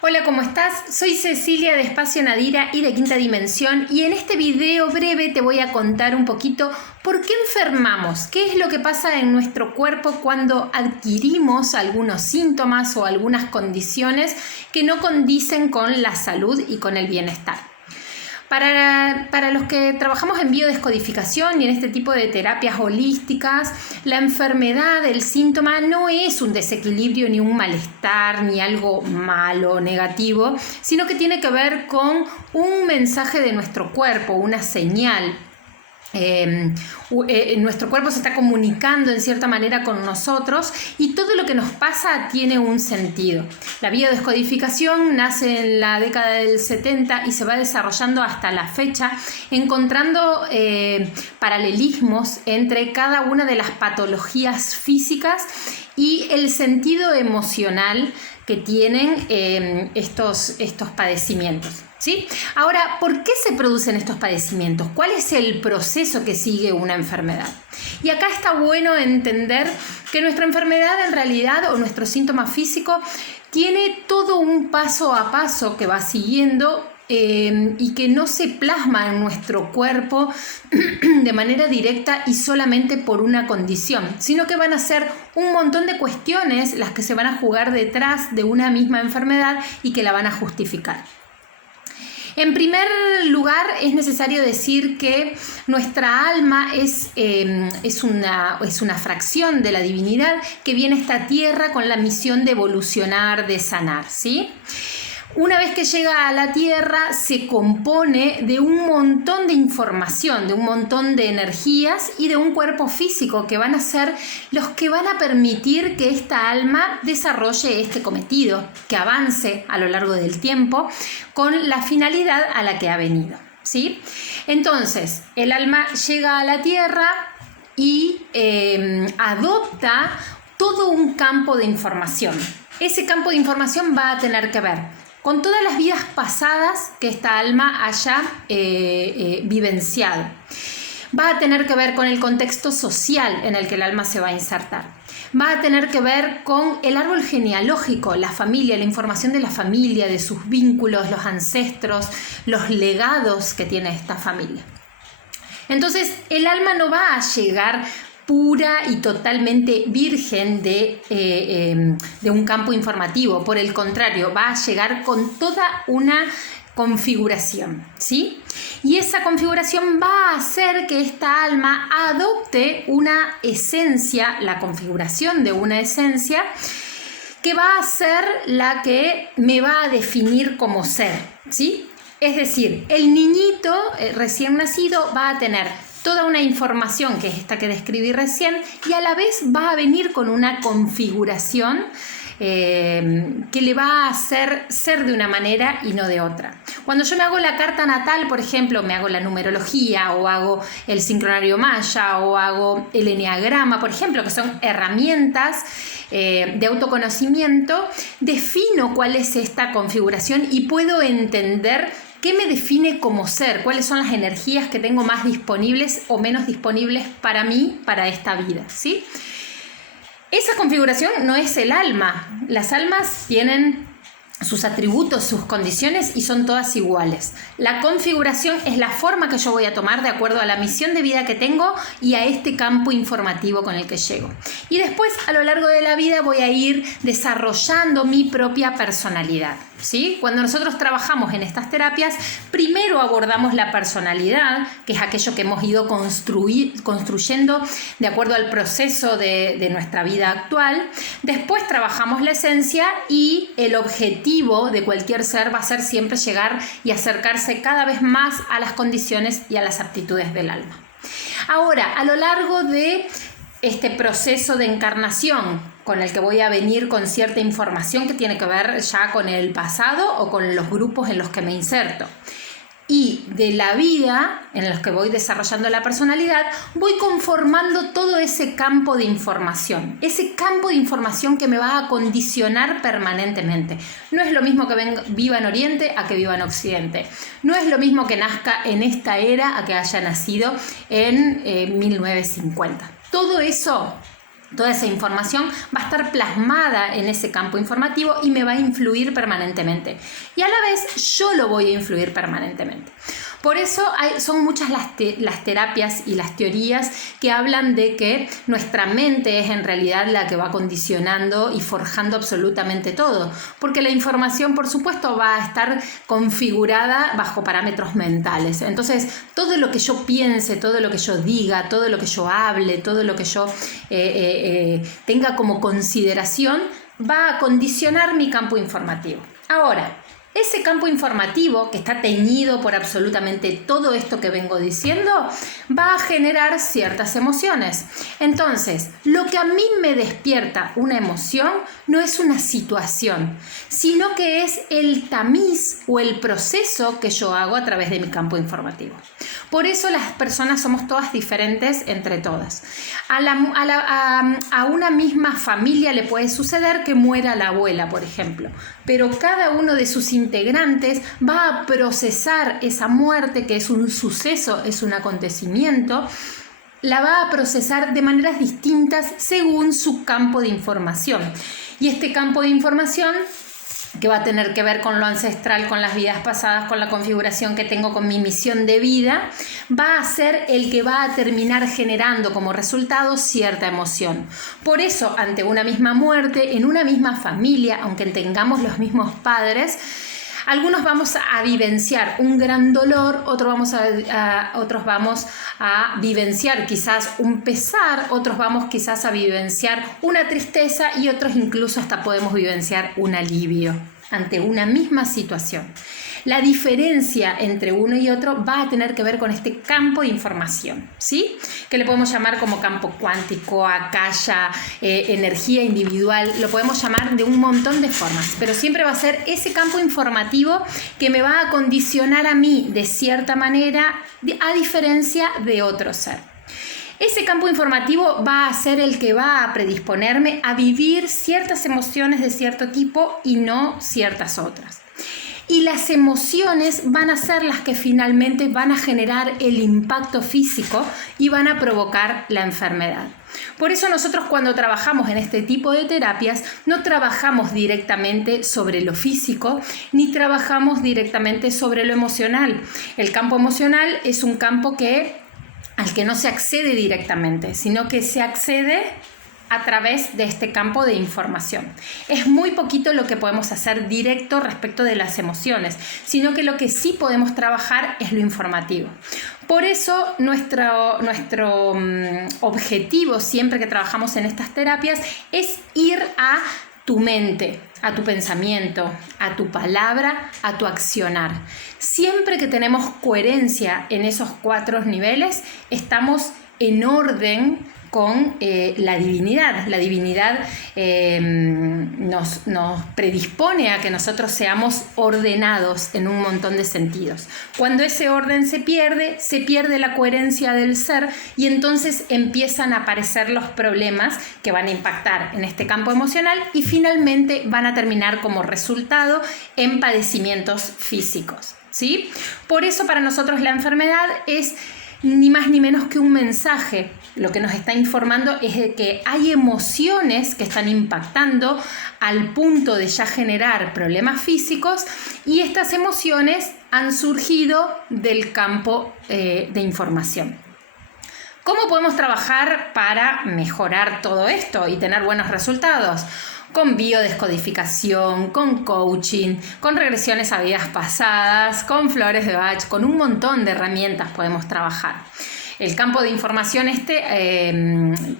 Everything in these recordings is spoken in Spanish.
Hola, ¿cómo estás? Soy Cecilia de Espacio Nadira y de Quinta Dimensión y en este video breve te voy a contar un poquito por qué enfermamos, qué es lo que pasa en nuestro cuerpo cuando adquirimos algunos síntomas o algunas condiciones que no condicen con la salud y con el bienestar. Para los que trabajamos en biodescodificación y en este tipo de terapias holísticas, la enfermedad, el síntoma, no es un desequilibrio ni un malestar ni algo malo o negativo, sino que tiene que ver con un mensaje de nuestro cuerpo, una señal. Nuestro cuerpo se está comunicando en cierta manera con nosotros y todo lo que nos pasa tiene un sentido. La biodescodificación nace en la década del 70 y se va desarrollando hasta la fecha, encontrando paralelismos entre cada una de las patologías físicas y el sentido emocional que tienen estos padecimientos. ¿Sí? Ahora, ¿por qué se producen estos padecimientos? ¿Cuál es el proceso que sigue una enfermedad? Y acá está bueno entender que nuestra enfermedad en realidad o nuestro síntoma físico tiene todo un paso a paso que va siguiendo y que no se plasma en nuestro cuerpo de manera directa y solamente por una condición, sino que van a ser un montón de cuestiones las que se van a jugar detrás de una misma enfermedad y que la van a justificar. En primer lugar, es necesario decir que nuestra alma es una fracción de la divinidad que viene a esta tierra con la misión de evolucionar, de sanar, ¿sí? Una vez que llega a la Tierra, se compone de un montón de información, de un montón de energías y de un cuerpo físico que van a ser los que van a permitir que esta alma desarrolle este cometido, que avance a lo largo del tiempo con la finalidad a la que ha venido, ¿sí? Entonces, el alma llega a la Tierra y adopta todo un campo de información. Ese campo de información va a tener que ver con todas las vidas pasadas que esta alma haya vivenciado. Va a tener que ver con el contexto social en el que el alma se va a insertar. Va a tener que ver con el árbol genealógico, la familia, la información de la familia, de sus vínculos, los ancestros, los legados que tiene esta familia. Entonces, el alma no va a llegar pura y totalmente virgen de un campo informativo. Por el contrario, va a llegar con toda una configuración, ¿sí? Y esa configuración va a hacer que esta alma adopte una esencia, la configuración de una esencia, que va a ser la que me va a definir como ser, ¿sí? Es decir, el niñito recién nacido va a tener toda una información que es esta que describí recién y a la vez va a venir con una configuración que le va a hacer ser de una manera y no de otra. Cuando yo me hago la carta natal, por ejemplo, me hago la numerología o hago el sincronario maya o hago el eneagrama, por ejemplo, que son herramientas de autoconocimiento, defino cuál es esta configuración y puedo entender ¿qué me define como ser? ¿Cuáles son las energías que tengo más disponibles o menos disponibles para mí, para esta vida? ¿Sí? Esa configuración no es el alma. Las almas tienen sus atributos, sus condiciones y son todas iguales. La configuración es la forma que yo voy a tomar de acuerdo a la misión de vida que tengo y a este campo informativo con el que llego. Y después, a lo largo de la vida, voy a ir desarrollando mi propia personalidad, ¿sí? Cuando nosotros trabajamos en estas terapias, primero abordamos la personalidad, que es aquello que hemos ido construyendo de acuerdo al proceso de nuestra vida actual. Después trabajamos la esencia y el objetivo de cualquier ser va a ser siempre llegar y acercarse cada vez más a las condiciones y a las aptitudes del alma. Ahora, a lo largo de este proceso de encarnación con el que voy a venir con cierta información que tiene que ver ya con el pasado o con los grupos en los que me inserto, y de la vida en los que voy desarrollando la personalidad, voy conformando todo ese campo de información. Ese campo de información que me va a condicionar permanentemente. No es lo mismo que viva en Oriente a que viva en Occidente. No es lo mismo que nazca en esta era a que haya nacido en 1950. Todo eso Toda esa información va a estar plasmada en ese campo informativo y me va a influir permanentemente. Y a la vez yo lo voy a influir permanentemente. Por eso son muchas las terapias y las teorías que hablan de que nuestra mente es en realidad la que va condicionando y forjando absolutamente todo. Porque la información, por supuesto, va a estar configurada bajo parámetros mentales. Entonces, todo lo que yo piense, todo lo que yo diga, todo lo que yo hable, todo lo que yo tenga como consideración, va a condicionar mi campo informativo. Ahora, ese campo informativo, que está teñido por absolutamente todo esto que vengo diciendo, va a generar ciertas emociones. Entonces, lo que a mí me despierta una emoción no es una situación, sino que es el tamiz o el proceso que yo hago a través de mi campo informativo. Por eso las personas somos todas diferentes entre todas. A una misma familia le puede suceder que muera la abuela, por ejemplo, pero cada uno de sus integrantes va a procesar esa muerte, que es un suceso, es un acontecimiento, la va a procesar de maneras distintas según su campo de información. Y este campo de información, que va a tener que ver con lo ancestral, con las vidas pasadas, con la configuración que tengo con mi misión de vida, va a ser el que va a terminar generando como resultado cierta emoción. Por eso, ante una misma muerte, en una misma familia, aunque tengamos los mismos padres, algunos vamos a vivenciar un gran dolor, otros vamos a vivenciar quizás un pesar, otros vamos quizás a vivenciar una tristeza y otros incluso hasta podemos vivenciar un alivio ante una misma situación. La diferencia entre uno y otro va a tener que ver con este campo de información, ¿sí? Que le podemos llamar como campo cuántico, akasha, energía individual, lo podemos llamar de un montón de formas, pero siempre va a ser ese campo informativo que me va a condicionar a mí de cierta manera, a diferencia de otro ser. Ese campo informativo va a ser el que va a predisponerme a vivir ciertas emociones de cierto tipo y no ciertas otras. Y las emociones van a ser las que finalmente van a generar el impacto físico y van a provocar la enfermedad. Por eso nosotros cuando trabajamos en este tipo de terapias no trabajamos directamente sobre lo físico ni trabajamos directamente sobre lo emocional. El campo emocional es un campo al que no se accede directamente, sino que se accede a través de este campo de información. Es muy poquito lo que podemos hacer directo respecto de las emociones, sino que lo que sí podemos trabajar es lo informativo. Por eso nuestro objetivo siempre que trabajamos en estas terapias es ir a tu mente, a tu pensamiento, a tu palabra, a tu accionar. Siempre que tenemos coherencia en esos 4 niveles, estamos en orden con la divinidad. La divinidad nos predispone a que nosotros seamos ordenados en un montón de sentidos. Cuando ese orden se pierde la coherencia del ser y entonces empiezan a aparecer los problemas que van a impactar en este campo emocional y finalmente van a terminar como resultado en padecimientos físicos, ¿sí? Por eso para nosotros la enfermedad es ni más ni menos que un mensaje. Lo que nos está informando es de que hay emociones que están impactando al punto de ya generar problemas físicos y estas emociones han surgido del campo de información. ¿Cómo podemos trabajar para mejorar todo esto y tener buenos resultados? Con biodescodificación, con coaching, con regresiones a vidas pasadas, con flores de Bach, con un montón de herramientas podemos trabajar. El campo de información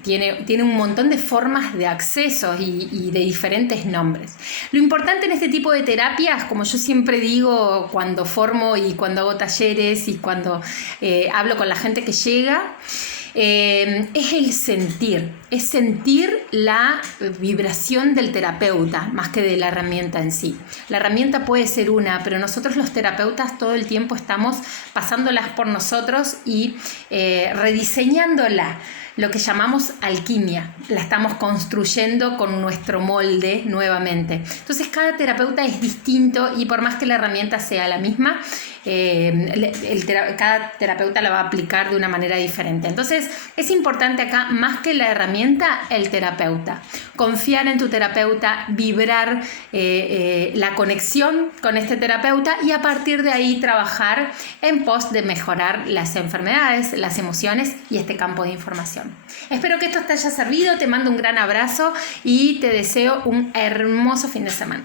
tiene un montón de formas de acceso y de diferentes nombres. Lo importante en este tipo de terapias, como yo siempre digo cuando formo y cuando hago talleres y cuando hablo con la gente que llega, es el sentir, es sentir la vibración del terapeuta más que de la herramienta en sí. La herramienta puede ser una, pero nosotros los terapeutas todo el tiempo estamos pasándolas por nosotros y rediseñándola. lo que llamamos alquimia. La estamos construyendo con nuestro molde nuevamente. Entonces cada terapeuta es distinto y por más que la herramienta sea la misma, cada terapeuta la va a aplicar de una manera diferente. Entonces es importante acá, más que la herramienta, el terapeuta. Confiar en tu terapeuta, vibrar la conexión con este terapeuta y a partir de ahí trabajar en pos de mejorar las enfermedades, las emociones y este campo de información. Espero que esto te haya servido, te mando un gran abrazo y te deseo un hermoso fin de semana.